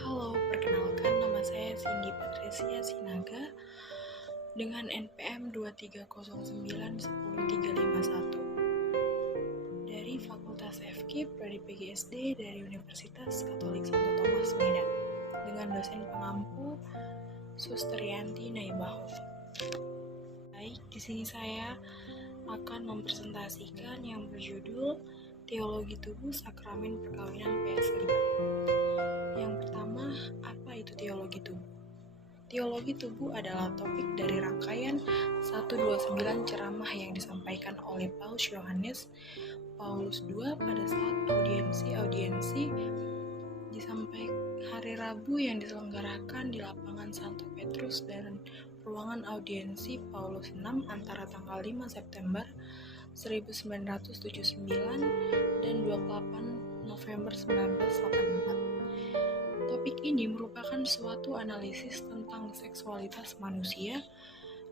Halo, perkenalkan nama saya Cindy Patricia Sinaga dengan NPM 2309 10351 dari Fakultas FKIP dari PGSD dari Universitas Katolik Santo Thomas Medan dengan dosen pengampu Sustrianti Naibaho. Baik, di sini saya akan mempresentasikan yang berjudul Teologi Tubuh Sakramen Perkawinan PS5. Yang pertama, apa itu teologi tubuh? Teologi tubuh adalah topik dari rangkaian 129 ceramah yang disampaikan oleh Paus Yohanes Paulus II pada saat audiensi disampaikan hari Rabu yang diselenggarakan di lapangan Santo Petrus dan ruangan audiensi Paulus VI antara tanggal 5 September 1979 dan 28 November 1984. Topik ini merupakan suatu analisis tentang seksualitas manusia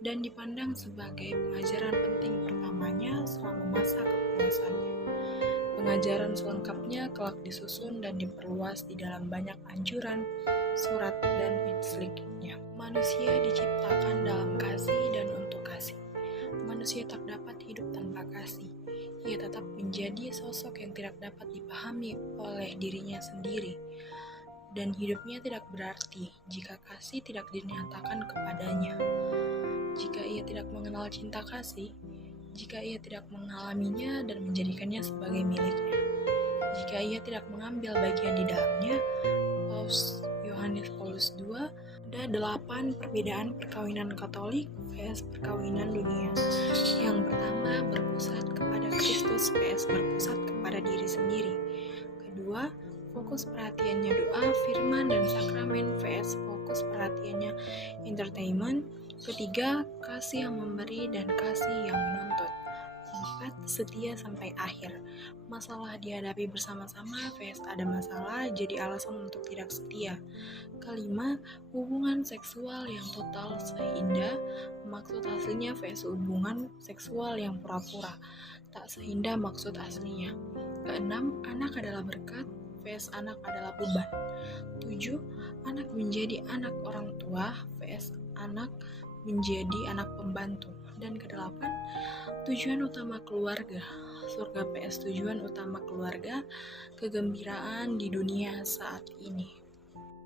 dan dipandang sebagai pengajaran penting pertamanya selama masa kepuasannya. Pengajaran selengkapnya kelak disusun dan diperluas di dalam banyak anjuran, surat, dan ensikliknya. Manusia diciptakan dalam kasih dan untuk kasih. Manusia tak dapat hidup tanpa kasih. Ia tetap menjadi sosok yang tidak dapat dipahami oleh dirinya sendiri. Dan hidupnya tidak berarti jika kasih tidak dinyatakan kepadanya. Jika ia tidak mengenal cinta kasih, jika ia tidak mengalaminya dan menjadikannya sebagai miliknya, jika ia tidak mengambil bagian di dalamnya, Paus Yohanes Paulus II ada 8 perbedaan perkawinan Katolik vs perkawinan dunia. Yang pertama, berpusat kepada Kristus vs berpusat kepada diri sendiri. Kedua, fokus perhatiannya doa, firman, dan sakramen vs fokus perhatiannya entertainment. Ketiga, kasih yang memberi dan kasih yang menuntut. 4, setia sampai akhir. Masalah dihadapi bersama-sama vs ada masalah jadi alasan untuk tidak setia. Kelima, hubungan seksual yang total seindah maksud aslinya vs hubungan seksual yang pura-pura tak seindah maksud aslinya. Keenam, anak adalah berkat vs anak adalah beban. 7, anak menjadi anak orang tua vs anak menjadi anak pembantu. Dan kedelapan, tujuan utama keluarga, surga vs tujuan utama keluarga, kegembiraan di dunia saat ini.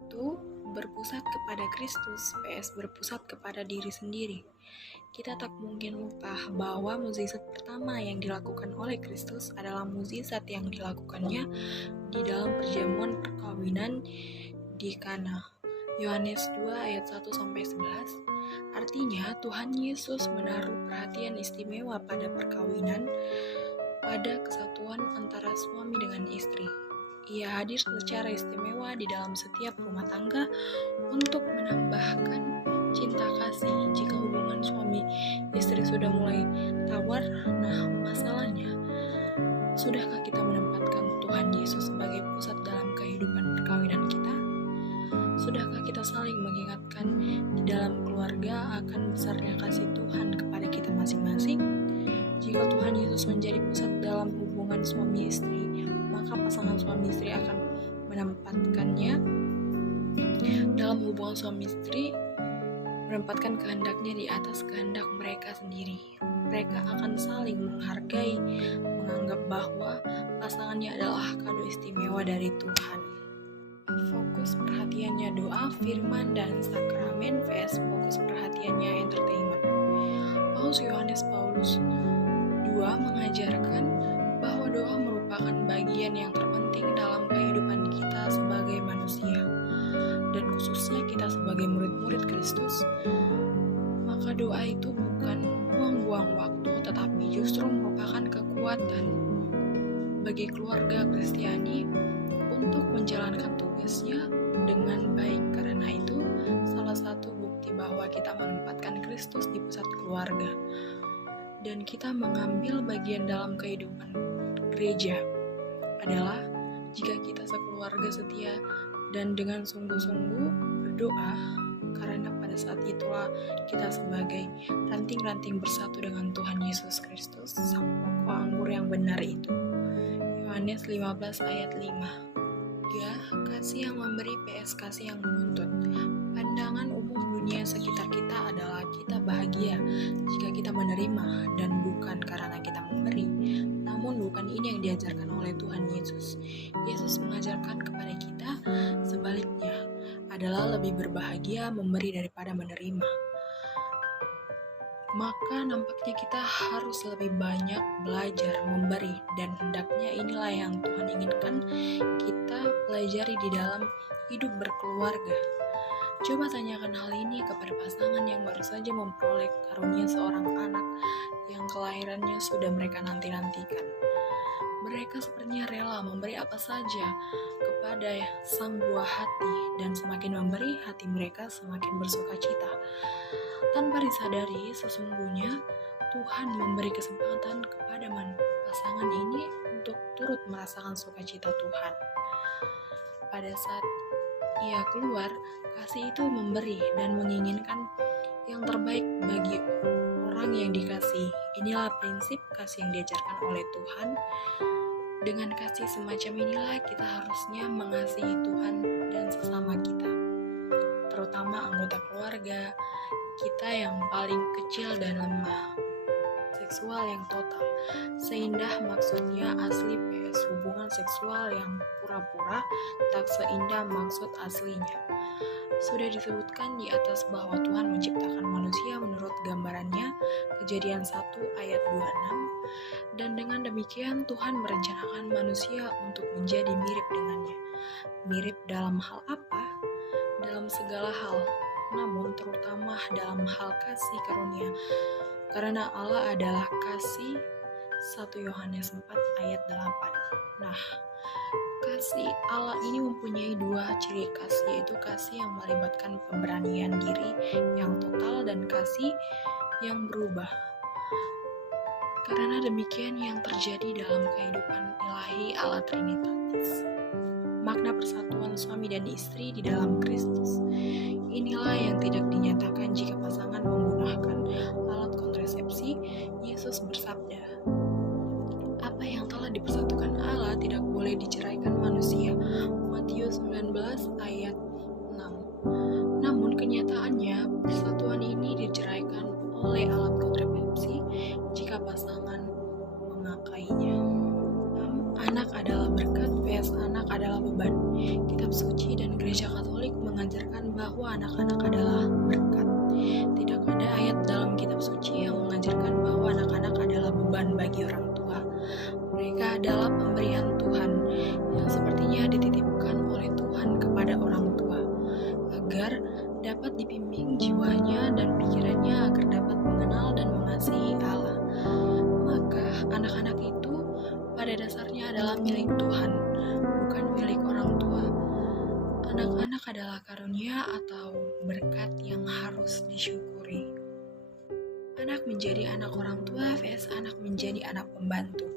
Itu berpusat kepada Kristus vs berpusat kepada diri sendiri. Kita tak mungkin lupa bahwa mukjizat pertama yang dilakukan oleh Kristus adalah mukjizat yang dilakukannya di dalam perjamuan perkawinan di Kana. Yohanes 2 ayat 1-11. Artinya Tuhan Yesus menaruh perhatian istimewa pada perkawinan, pada kesatuan antara suami dengan istri. Ia hadir secara istimewa di dalam setiap rumah tangga untuk menambahkan cinta kasih. Jika hubungan suami istri sudah mulai tawar, masalahnya, sudahkah kita menempatkan Tuhan Yesus sebagai pusat dalam kehidupan perkawinan kita? Sudahkah kita saling mengingatkan di dalam keluarga akan besarnya kasih Tuhan kepada kita masing-masing? Jika Tuhan Yesus menjadi pusat dalam hubungan suami istri, maka pasangan suami istri akan menempatkannya dalam hubungan suami istri, menempatkan kehendaknya di atas kehendak mereka sendiri. Mereka akan saling menghargai, menganggap bahwa pasangannya adalah kado istimewa dari Tuhan. Fokus perhatiannya doa, firman, dan sakramen vs fokus perhatiannya entertainment. Paus Yohanes Paulus II mengajarkan bahwa doa merupakan bagian yang terpenting dalam kehidupan kita sebagai manusia, dan khususnya kita sebagai murid-murid Kristus. Maka doa itu bukan buang-buang waktu, tetapi justru merupakan kekuatan bagi keluarga Kristiani untuk menjalankan tugasnya dengan baik. Karena itu salah satu bukti bahwa kita menempatkan Kristus di pusat keluarga dan kita mengambil bagian dalam kehidupan gereja adalah jika kita sekeluarga setia dan dengan sungguh-sungguh berdoa, karena pada saat itulah kita sebagai ranting-ranting bersatu dengan Tuhan Yesus Kristus, sang pokok anggur yang benar itu. Yohanes 15 ayat 5. ketiga, kasih yang memberi vs kasih yang menuntut. Pandangan umum dunia sekitar kita adalah kita bahagia jika kita menerima dan bukan karena kita memberi. Namun bukan ini yang diajarkan oleh Tuhan Yesus. Yesus mengajarkan kepada kita sebaliknya, adalah lebih berbahagia memberi daripada menerima. Maka nampaknya kita harus lebih banyak belajar memberi, dan hendaknya inilah yang Tuhan inginkan kita pelajari di dalam hidup berkeluarga. Coba tanyakan hal ini kepada pasangan yang baru saja memperoleh karunia seorang anak yang kelahirannya sudah mereka nanti-nantikan. Mereka sepertinya rela memberi apa saja kepada sang buah hati, dan semakin memberi, hati mereka semakin bersuka cita. Tanpa disadari, sesungguhnya Tuhan memberi kesempatan kepada pasangan ini untuk turut merasakan sukacita Tuhan. Pada saat ia keluar, kasih itu memberi dan menginginkan yang terbaik bagi orang yang dikasihi. Inilah prinsip kasih yang diajarkan oleh Tuhan. Dengan kasih semacam inilah kita harusnya mengasihi Tuhan dan sesama kita, terutama anggota keluarga kita yang paling kecil dan lemah. Seksual yang total, seindah maksudnya asli vs hubungan seksual yang pura-pura tak seindah maksud aslinya. Sudah disebutkan di atas bahwa Tuhan menciptakan manusia menurut gambarannya, Kejadian 1 ayat 26, dan dengan demikian Tuhan merencanakan manusia untuk menjadi mirip dengannya. Mirip dalam hal apa? Dalam segala hal, namun terutama dalam hal kasih karunia, karena Allah adalah kasih. 1 Yohanes 4 ayat 8. Nah, kasih Allah ini mempunyai dua ciri khas, yaitu kasih yang melibatkan pemberanian diri yang total dan kasih yang berubah. Karena demikian yang terjadi dalam kehidupan ilahi Allah Trinitatis. Makna persatuan suami dan istri di dalam Kristus. Inilah yang tidak dinyatakan jika pasangan menggunakan alat kontrasepsi. Yesus bersabda, apa yang telah dipersatukan Allah tidak boleh diceraikan manusia. Matius 19 ayat 6. Namun kenyataannya persatuan ini diceraikan oleh alat kontrasepsi jika pasangan memakainya. Anak adalah berkat vs anak adalah beban. Kitab suci dan gereja Katolik mengajarkan bahwa anak-anak adalah berkat. Tidak ada ayat dalam kitab suci yang mengajarkan bahwa anak-anak adalah beban bagi orang tua. Mereka adalah pemberian Tuhan yang sepertinya dititipkan oleh Tuhan kepada orang tua, agar dapat dibimbing jiwanya dan pikirannya agar dapat mengenal dan mengasihi Allah. Maka anak-anak itu pada dasarnya adalah milik Tuhan, bukan milik orang tua. Anak-anak adalah karunia atau berkat yang harus disyukuri. Anak menjadi anak orang tua vs anak menjadi anak pembantu.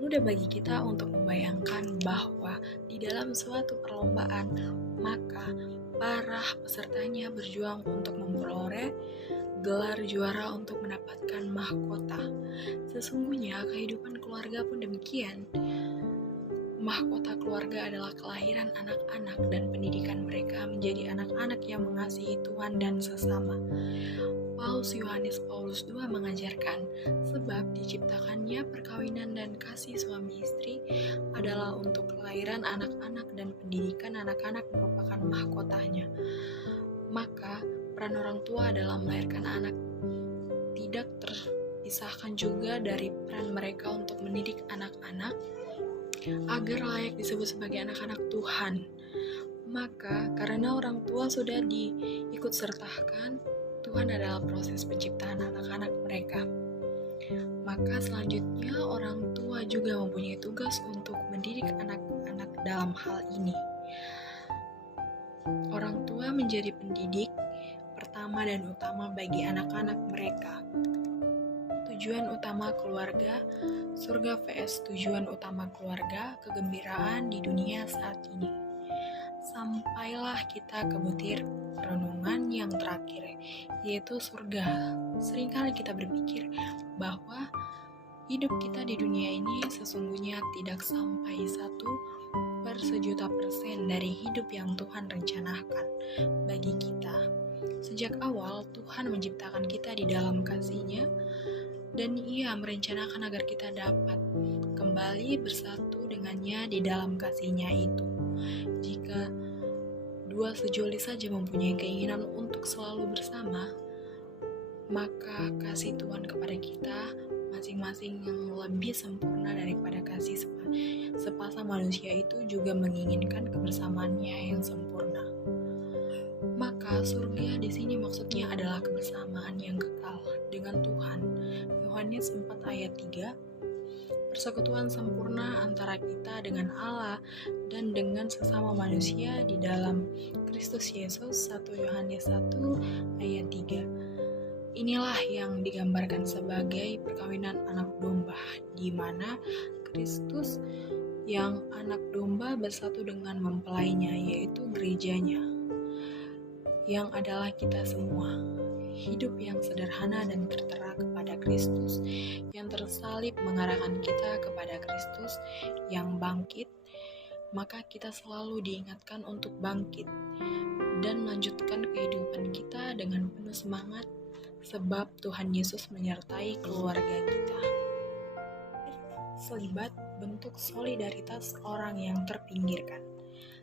Mudah bagi kita untuk membayangkan bahwa di dalam suatu perlombaan, maka para pesertanya berjuang untuk memperoleh gelar juara untuk mendapatkan mahkota. Sesungguhnya kehidupan keluarga pun demikian. Mahkota keluarga adalah kelahiran anak-anak dan pendidikan mereka menjadi anak-anak yang mengasihi Tuhan dan sesama. Yohanes Paulus II mengajarkan, sebab diciptakannya perkawinan dan kasih suami istri adalah untuk kelahiran anak-anak dan pendidikan anak-anak merupakan mahkotanya. Maka peran orang tua dalam melahirkan anak tidak terpisahkan juga dari peran mereka untuk mendidik anak-anak agar layak disebut sebagai anak-anak Tuhan. Maka karena orang tua sudah diikut sertakan, Tuhan adalah proses penciptaan anak-anak mereka. Maka selanjutnya orang tua juga mempunyai tugas untuk mendidik anak-anak dalam hal ini. Orang tua menjadi pendidik pertama dan utama bagi anak-anak mereka. Tujuan utama keluarga, surga vs tujuan utama keluarga, kegembiraan di dunia saat ini. Sampailah kita ke butir renungan yang terakhir, yaitu surga. Seringkali kita berpikir bahwa hidup kita di dunia ini sesungguhnya tidak sampai 1 1.000.000% dari hidup yang Tuhan rencanakan bagi kita. Sejak awal, Tuhan menciptakan kita di dalam kasih-Nya, dan Ia merencanakan agar kita dapat kembali bersatu dengannya di dalam kasih-Nya itu. Jika dua sejoli saja mempunyai keinginan untuk selalu bersama, maka kasih Tuhan kepada kita masing-masing yang lebih sempurna daripada kasih sepasang manusia itu juga menginginkan kebersamaannya yang sempurna. Maka surga di sini maksudnya adalah kebersamaan yang kekal dengan Tuhan. Yohanes 4 ayat 3, persekutuan sempurna antara kita dengan Allah dan dengan sesama manusia di dalam Kristus Yesus. 1 Yohanes 1 ayat 3. Inilah yang digambarkan sebagai perkawinan anak domba, di mana Kristus yang anak domba bersatu dengan mempelainya, yaitu gerejanya, yang adalah kita semua. Hidup yang sederhana dan tertera kepada Kristus, yang tersalib mengarahkan kita kepada Kristus yang bangkit, maka kita selalu diingatkan untuk bangkit dan melanjutkan kehidupan kita dengan penuh semangat, sebab Tuhan Yesus menyertai keluarga kita. Selibat, bentuk solidaritas orang yang terpinggirkan.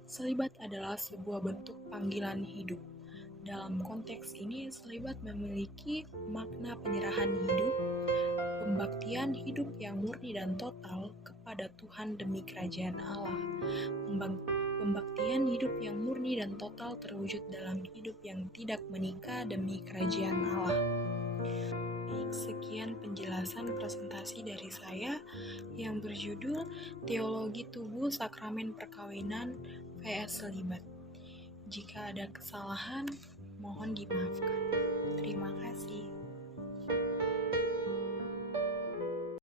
Selibat adalah sebuah bentuk panggilan hidup. Dalam konteks ini, selibat memiliki makna penyerahan hidup, pembaktian hidup yang murni dan total kepada Tuhan demi kerajaan Allah. Pembaktian hidup yang murni dan total terwujud dalam hidup yang tidak menikah demi kerajaan Allah. Baik, sekian penjelasan presentasi dari saya yang berjudul Teologi Tubuh Sakramen Perkawinan vs Selibat. Jika ada kesalahan, mohon dimaafkan.